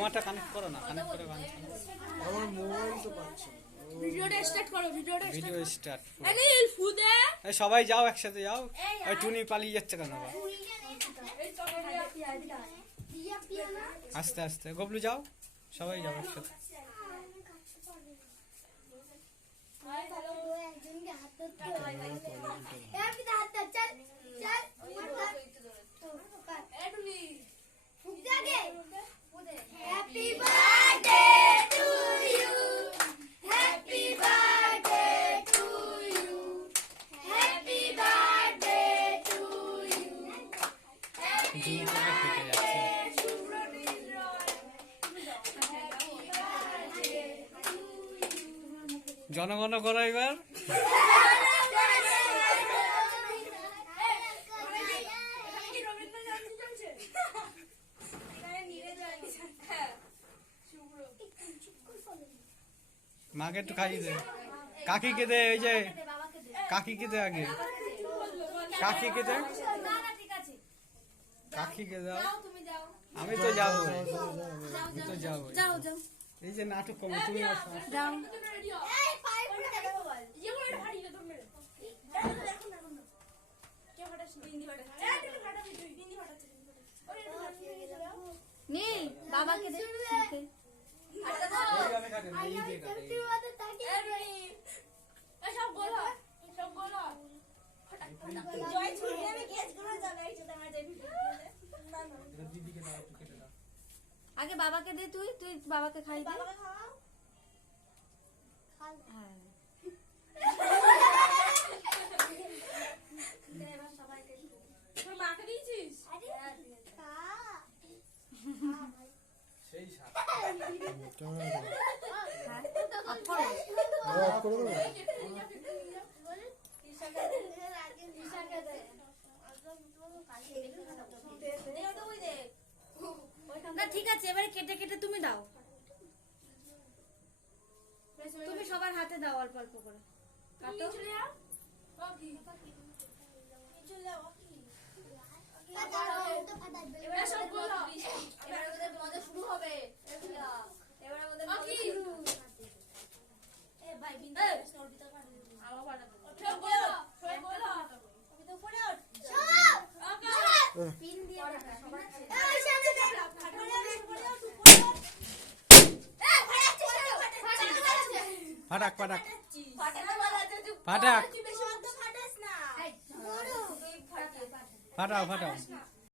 আমারটা কানেক্ট করো না কানেক্ট করে গান আমার মোবাইল তো পাচ্ছে ভিডিওটা স্টার্ট করো ভিডিওটা ভিডিও স্টার্ট আরে ফুদে। এই সবাই যাও একসাথে যাও। ওই টুনি পালিয়ে যাচ্ছে কেন আবার? আস্তে আস্তে। গবলু যাও। সবাই যাও একসাথে। জনগণ করো এবার। মাকে একটু খাইয়ে দে। কাকিকে দে, এই যে। কাকিকে দে আগে। কাকিকে দে। কাকিকে দাও আমি তো যাব। আমি তো যাব। যাও যাও। এই যে নাটক করব তুমি আসো। যাও। নীল বাবাকে দে মুখে। এইভাবে কাটে না, এই দিয়ে কাটে, এই। এবার দিদিকে দাও একটু কেটে দাও আগে বাবাকে দে তুই তুই বাবাকে খাই দে। হ্যাঁ সেই সাপ হ্যাঁ অফ করো। অফ করে দেবো? না ঠিক আছে এবারে কেটে কেটে তুমি দাও। তুমি সবার হাতে দাও অল্প অল্প করে। কাটো। ফাটাক ফাটাক। ফাটাক। ফাটাও ফাটাও।